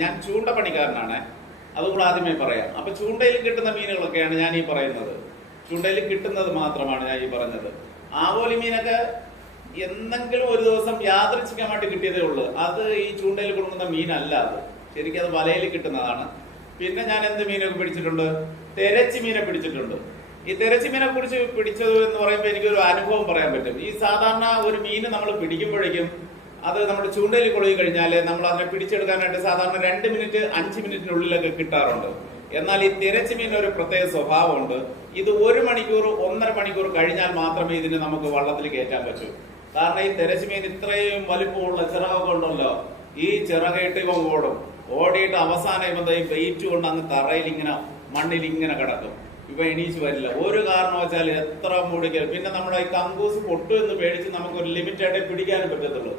ഞാൻ ചൂണ്ട പണിക്കാരനാണ്. അതുകൂടെ ആദ്യമേ പറയാം. അപ്പൊ ചൂണ്ടയിൽ കിട്ടുന്ന മീനുകളൊക്കെയാണ് ഞാൻ ഈ പറയുന്നത്. ചൂണ്ടയിൽ കിട്ടുന്നത് മാത്രമാണ് ഞാൻ ഈ പറഞ്ഞത്. ആവോലി മീനൊക്കെ എന്തെങ്കിലും ഒരു ദിവസം യാദൃച്ഛികമായിട്ട് കിട്ടിയതേ ഉള്ളൂ. അത് ഈ ചൂണ്ടയിൽ കൊടുക്കുന്ന മീനല്ല. അത് ശരിക്കും അത് വലയിൽ കിട്ടുന്നതാണ്. പിന്നെ ഞാൻ എന്ത് മീനൊക്കെ പിടിച്ചിട്ടുണ്ട്? തെരച്ചി മീനെ പിടിച്ചിട്ടുണ്ട്. ഈ തെരച്ചി മീനെ കുറിച്ച് പിടിച്ചത് എന്ന് പറയുമ്പോൾ എനിക്കൊരു അനുഭവം പറയാൻ പറ്റും. ഈ സാധാരണ ഒരു മീന് നമ്മൾ പിടിക്കുമ്പോഴേക്കും അത് നമ്മുടെ ചൂണ്ടയിൽ കൊളുകി കഴിഞ്ഞാൽ നമ്മൾ അതിനെ പിടിച്ചെടുക്കാനായിട്ട് സാധാരണ 2 മിനിറ്റ് 5 മിനിറ്റിനുള്ളിലൊക്കെ കിട്ടാറുണ്ട്. എന്നാൽ ഈ തിരച്ചി മീനിന് ഒരു പ്രത്യേക സ്വഭാവമുണ്ട്. ഇത് 1 മണിക്കൂർ 1.5 മണിക്കൂർ കഴിഞ്ഞാൽ മാത്രമേ ഇതിന് നമുക്ക് വള്ളത്തിൽ കയറ്റാൻ പറ്റൂ. കാരണം ഈ തിരച്ചി മീൻ ഇത്രയും വലിപ്പമുള്ള ചിറകൊക്കെ ഉണ്ടല്ലോ. ഈ ചിറകയിട്ട് ഇവ ഓടിയിട്ട് അവസാനം ഇവ വെയിറ്റ് കൊണ്ട് അങ്ങ് തറയിൽ ഇങ്ങനെ മണ്ണിൽ ഇങ്ങനെ കിടക്കും. ഇവ എണീച്ച് വരില്ല ഒരു കാരണവശാൽ. എത്ര മുടിക്കൽ പിന്നെ നമ്മുടെ ഈ കങ്കൂസ് പൊട്ടു എന്ന് പേടിച്ച് നമുക്ക് ഒരു ലിമിറ്റായിട്ടേ പിടിക്കാനും പറ്റത്തുള്ളൂ.